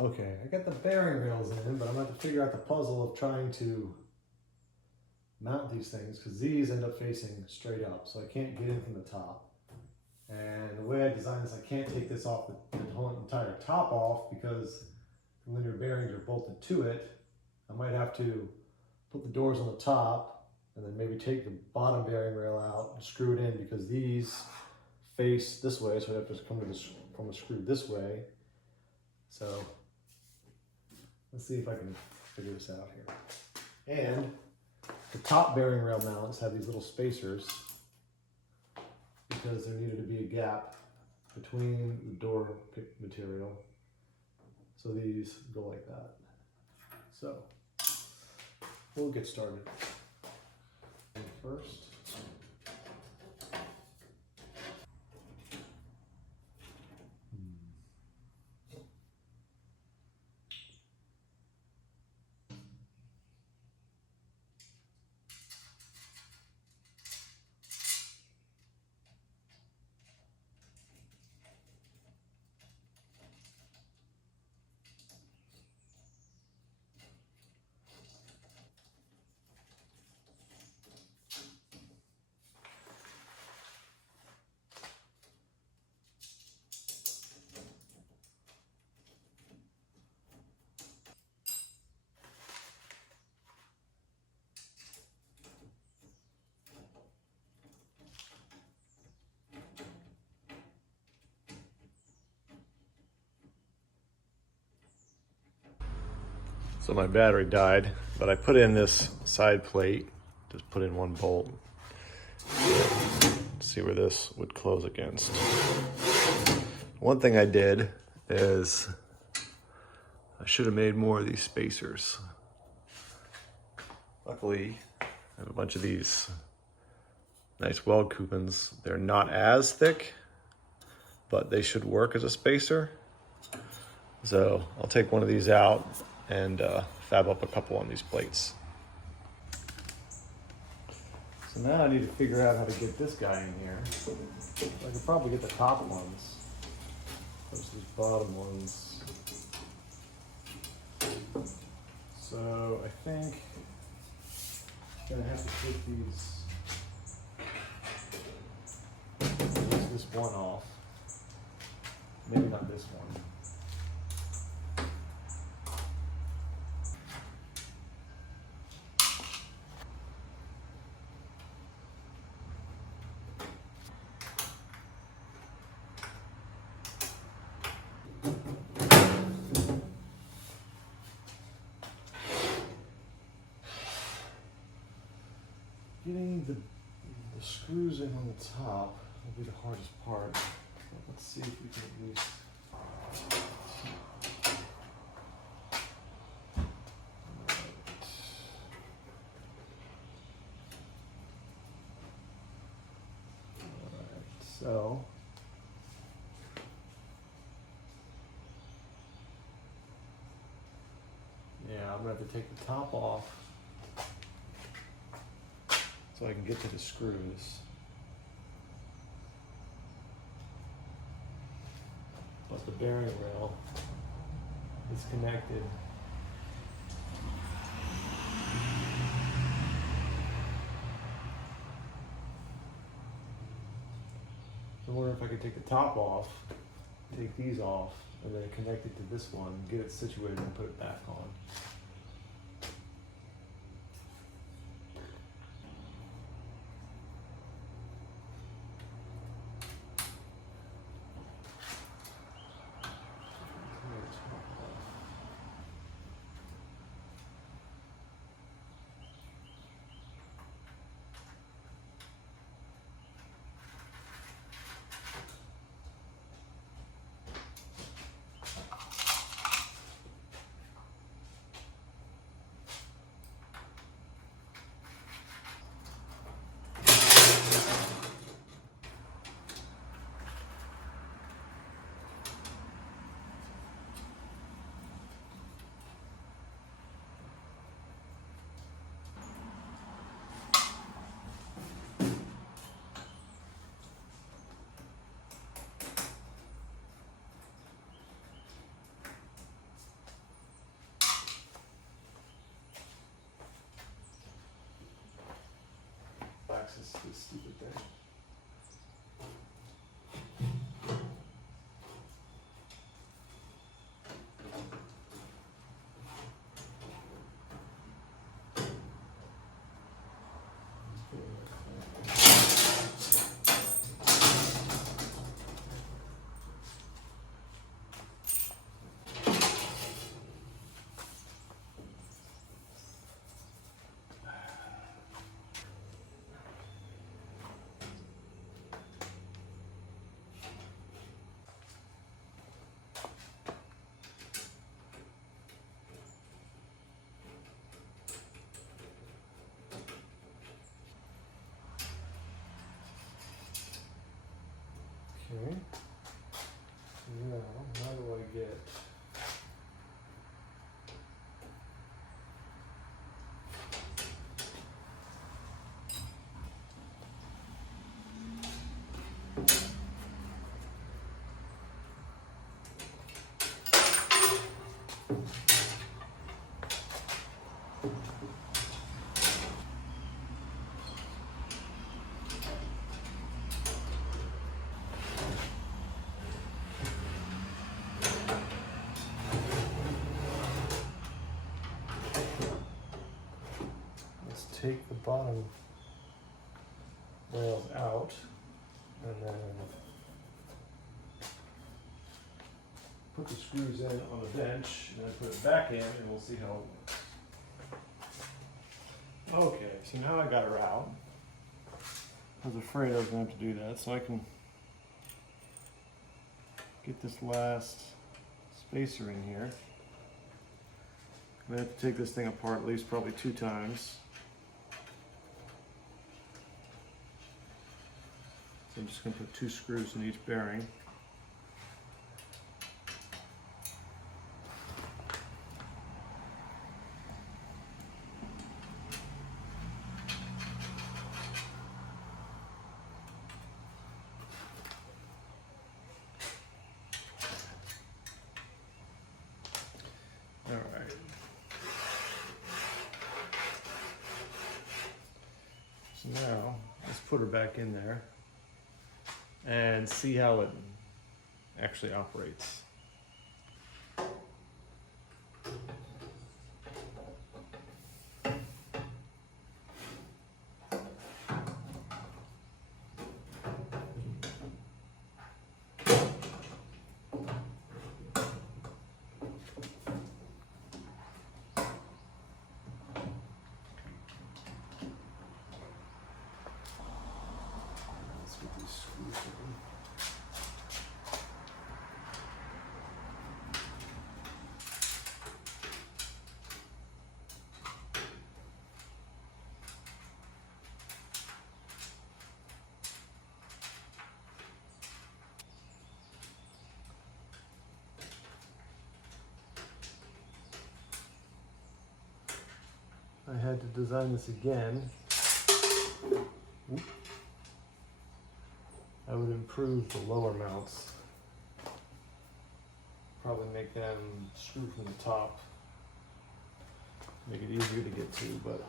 Okay, I got the bearing rails in, but I'm going to have to figure out the puzzle of trying to mount these things because these end up facing straight up, so I can't get in from the top. And the way I designed this, I can't take this off the whole entire top off because the linear bearings are bolted to it. I might have to put the doors on the top and then maybe take the bottom bearing rail out and screw it in because these face this way, so I have to come to this from the screw this way. So let's see if I can figure this out here. And the top bearing rail mounts have these little spacers because there needed to be a gap between the door material. So these go like that. So we'll get started. First, so my battery died, but I put in this side plate, just put in one bolt. See where this would close against. One thing I did is I should have made more of these spacers. Luckily, I have a bunch of these nice weld coupons. They're not as thick, but they should work as a spacer. So I'll take one of these out and fab up a couple on these plates. So now I need to figure out how to get this guy in here. I could probably get the top ones. There's these bottom ones. So I think I'm gonna have to take this one off. Maybe not this one. Getting the screws in on the top will be the hardest part. But let's see if we can at least. Alright, so yeah, I'm gonna have to take the top off so I can get to the screws. But the bearing rail is connected. I wonder if I could take the top off, take these off, and then connect it to this one, get it situated and put it back on. Stupid thing. Okay. Now, how do I get? Take the bottom rails out and then put the screws in on the bench and then put it back in and we'll see how it works. Okay, so now I got her out. I was afraid I was going to have to do that, so I can get this last spacer in here. I'm going to have to take this thing apart at least probably 2 times. So I'm just going to put 2 screws in each bearing. All right. So now let's put her back in there and see how it actually operates. Let's get these screws in. I had to design this again. I would improve the lower mounts. Probably make them screw from the top. Make it easier to get to, but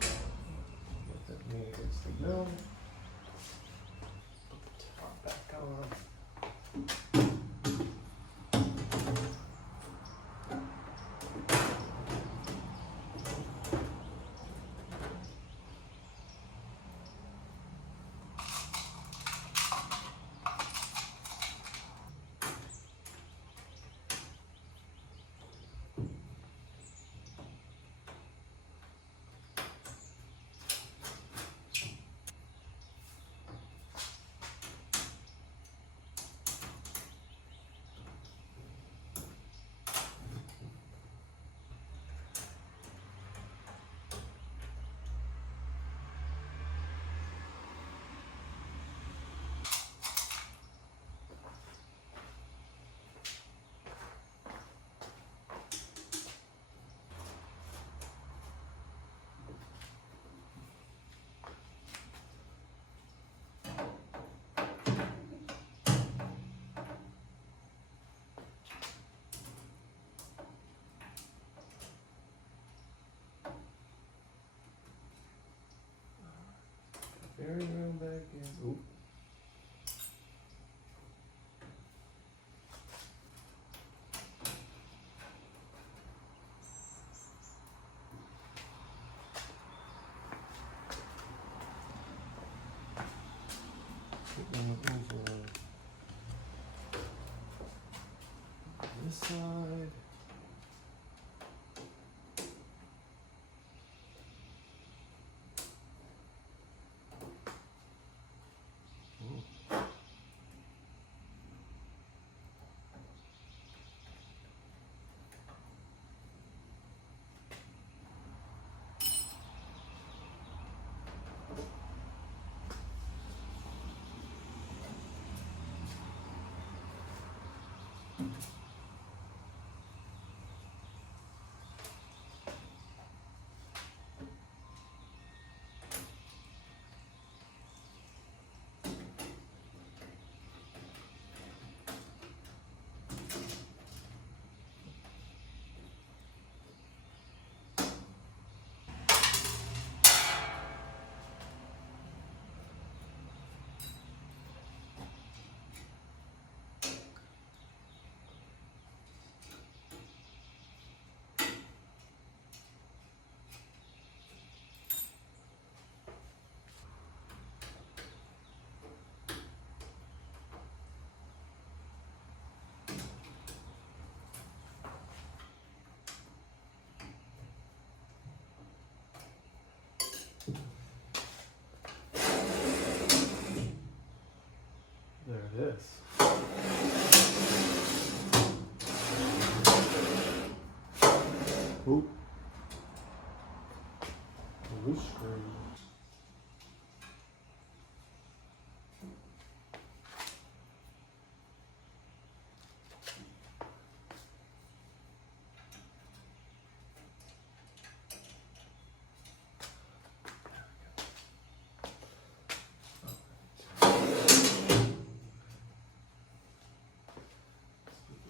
get that knee against the mill. Put the top back on. Fairing around back in. Oop. Over this side. There it is. Oop. Loose screw.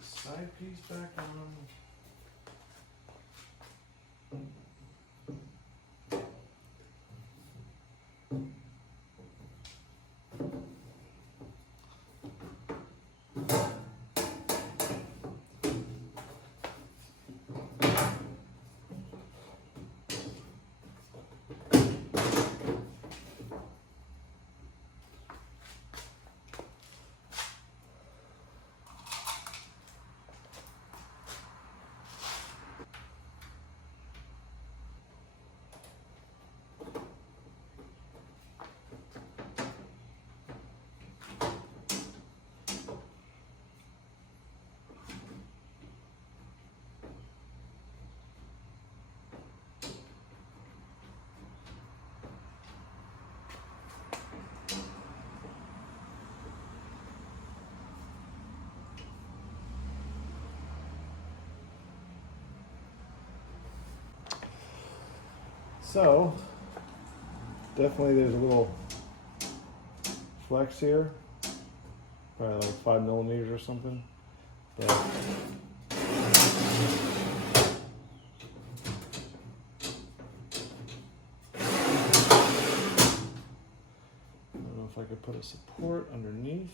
Side piece back on. So, definitely there's a little flex here, probably like 5 millimeters or something. But I don't know if I could put a support underneath.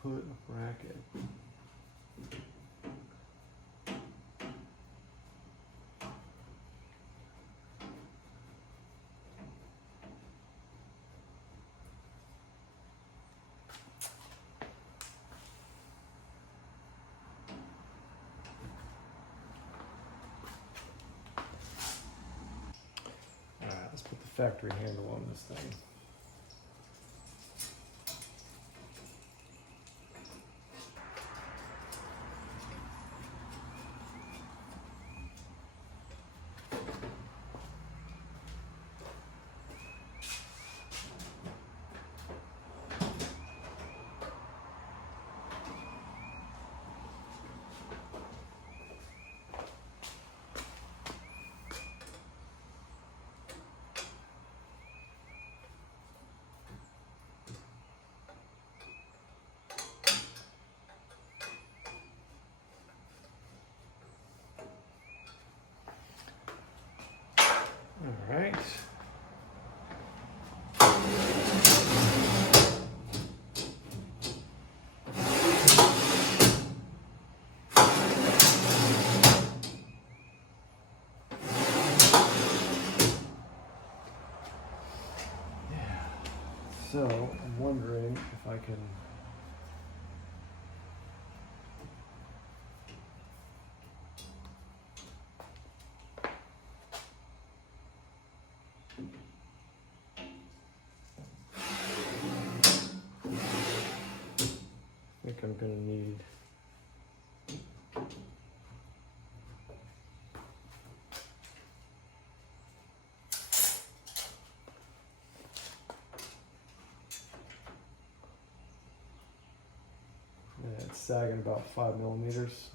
Put a bracket. All right, let's put the factory handle on this thing. So I'm wondering if I can I'm gonna need it's sagging about 5 millimeters.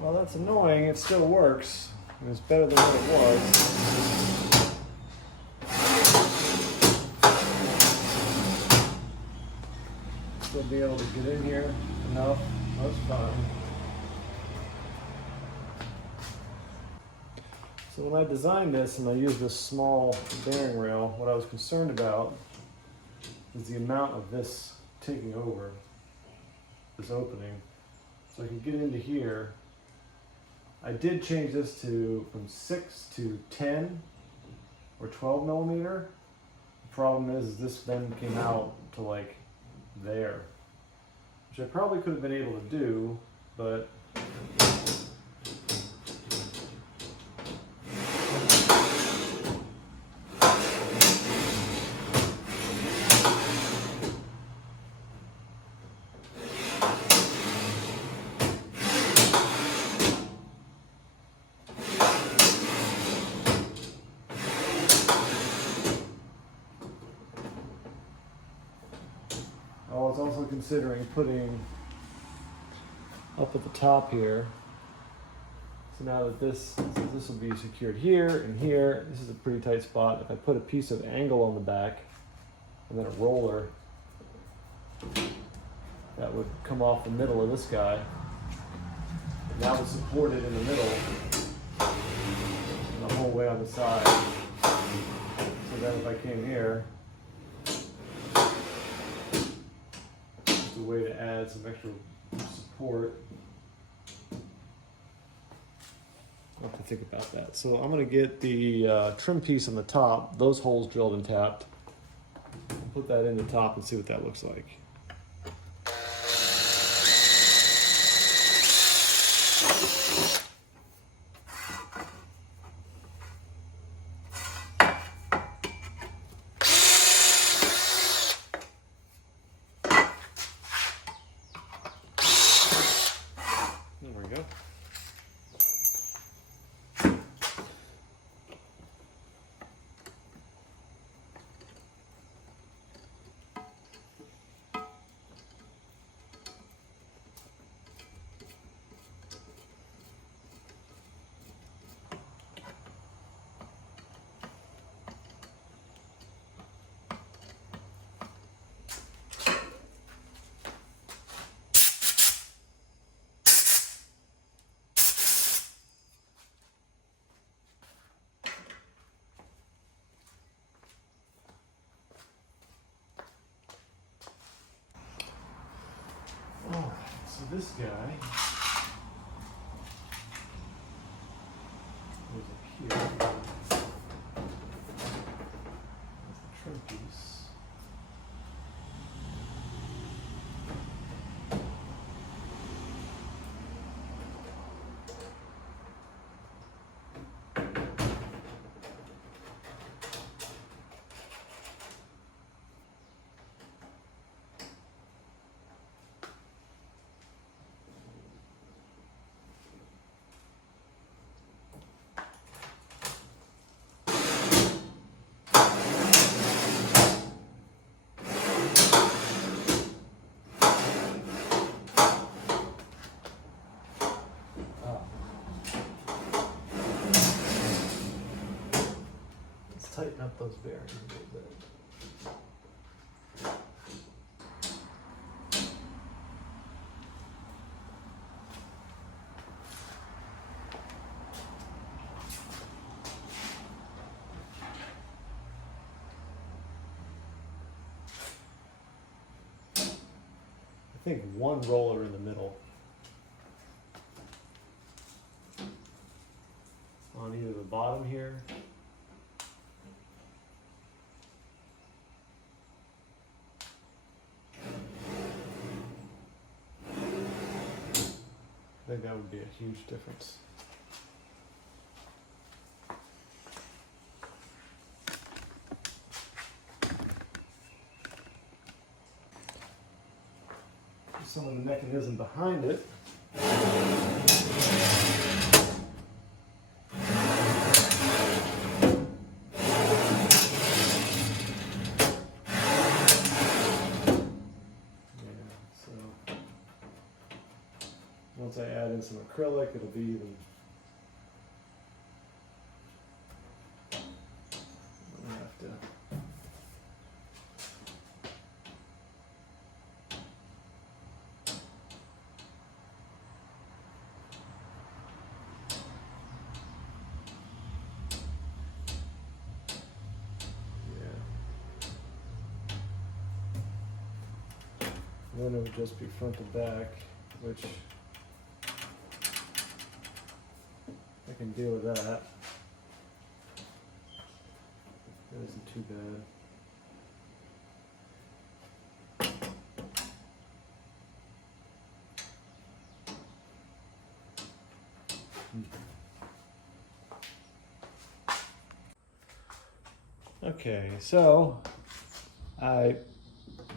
Well, that's annoying. It still works. It was better than what it was. Still be able to get in here enough. That's fine. So when I designed this and I used this small bearing rail, what I was concerned about is the amount of this taking over this opening. So I can get into here. I did change this from 6 to 10 or 12 millimeter. The problem is this then came out to like there, which I probably could have been able to do, but I was also considering putting up at the top here. So now that this will be secured here and here, this is a pretty tight spot. If I put a piece of angle on the back and then a roller, that would come off the middle of this guy. And that would support it in the middle and the whole way on the side. So then if I came here, just a way to add some extra support. I'll have to think about that. So I'm going to get the trim piece on the top, those holes drilled and tapped. I'll put that in the top and see what that looks like. There we go. Alright, so this guy goes up here. That's the trim piece. tighten up those bearings a little bit. I think one roller in the middle on either the bottom here I think that would be a huge difference. Some of the mechanism behind it. Once I add in some acrylic, it'll be even. I'm gonna have to. And then it would just be front to back, which I can deal with that. That isn't too bad. Okay, so I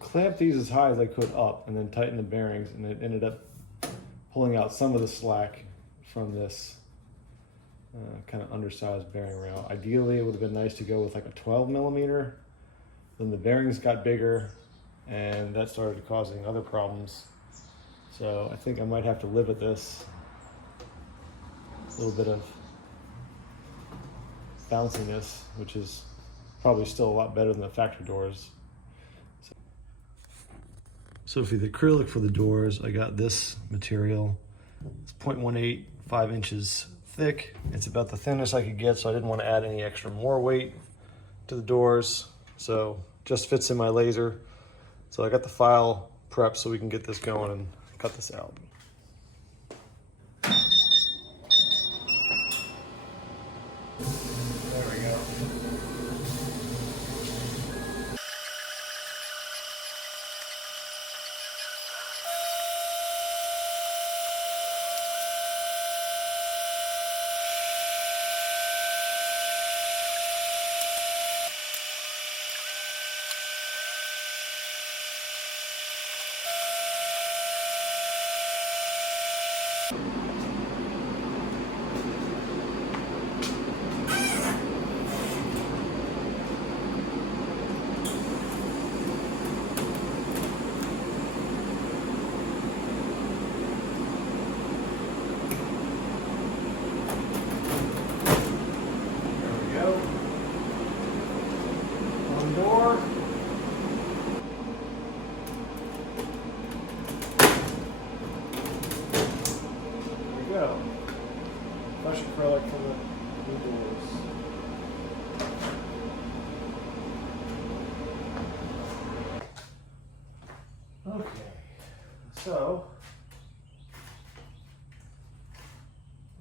clamped these as high as I could up and then tightened the bearings, and it ended up pulling out some of the slack from this kind of undersized bearing rail. Ideally, it would have been nice to go with like a 12 millimeter. Then the bearings got bigger and that started causing other problems. So I think I might have to live with this. A little bit of bounciness, which is probably still a lot better than the factory doors. So for the acrylic for the doors, I got this material. It's 0.18, 5 inches thick. It's about the thinnest I could get, so I didn't want to add any extra more weight to the doors. So just fits in my laser. So I got the file prepped so we can get this going and cut this out. There we go. Fresh acrylic for the new doors. Okay, so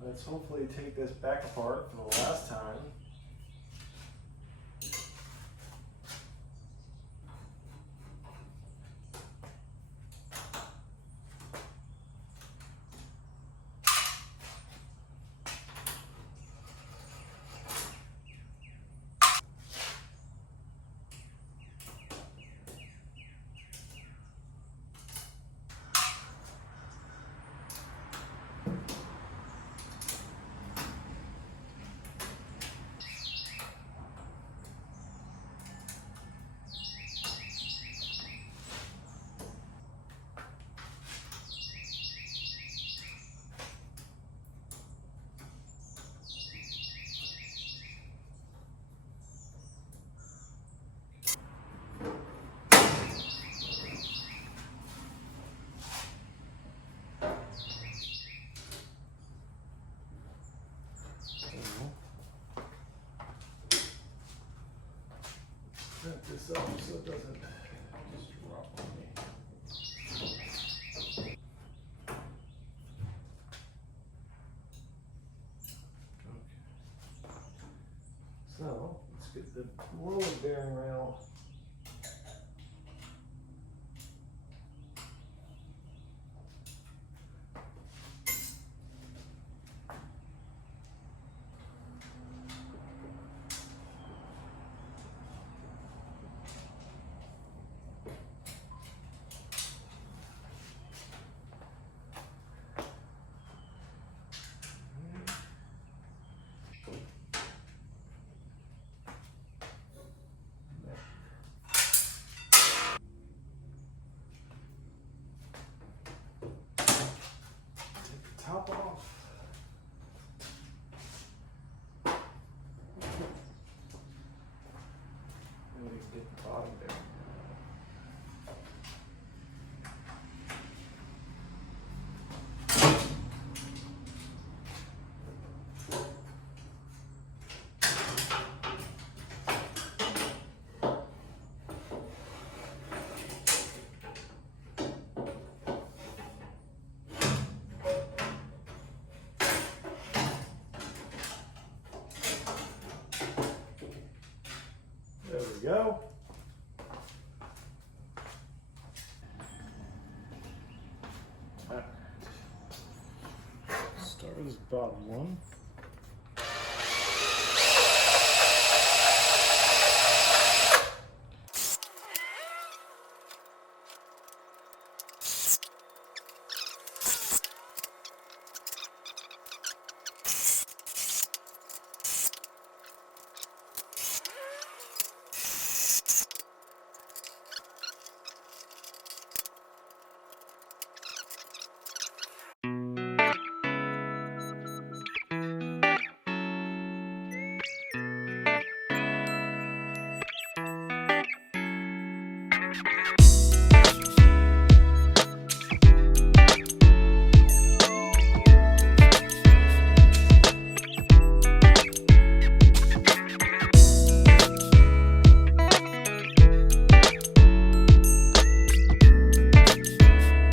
let's hopefully take this back apart for the last time. it doesn't just drop on me. Okay. So let's get the roller bearing rail. Top off. And we can get the bottom there. There we go. Start with this bottom one.